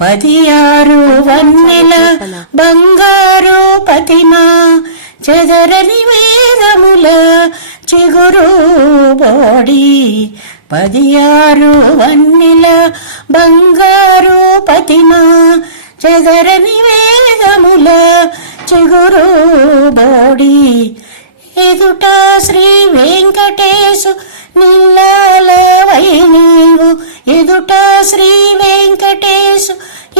16 వన్నెల బంగారు పతిమా చెదరని వేదముల చిగురు బోడి 16 వన్నెల బంగారు పతిమా చెదరని వేదముల చిగురు బోడి ఎదుట శ్రీ వెంకటేశు నిల్లాలవై నీవు ఎదుట శ్రీ వెంకటేశు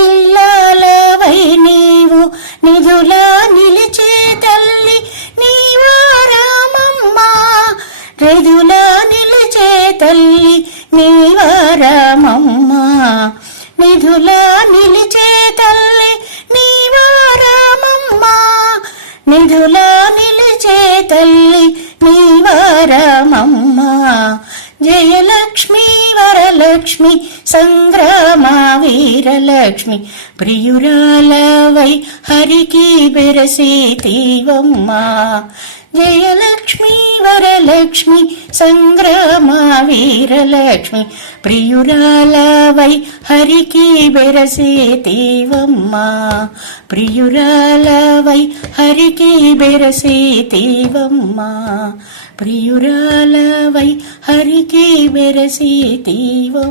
ఇల్లాలవై నీవు నిధులా నిలిచే తల్లి నీవారామమ్మా నిధులా నిలిచే తల్లి నీవారామమ్మా నిధులా నిలిచే తల్లి నీవారామమ్మా నిధులా నిలిచే తల్లి నీవారామమ్మా జయలక్ష్మి వరలక్ష్మి సంగ్రామ వీరలక్ష్మి ప్రియురాలవై హరికి బెరసేతివమ్మా జయలక్ష్మి వరలక్ష్మి సంగ్రామ వీరలక్ష్మి ప్రియురాలవై హరికి బెరసేతివమ్మా ప్రియురాలవై హరికి బెరసేతివమ్మా ప్రియురాలవై హరికి బెరసేతివమ్మా.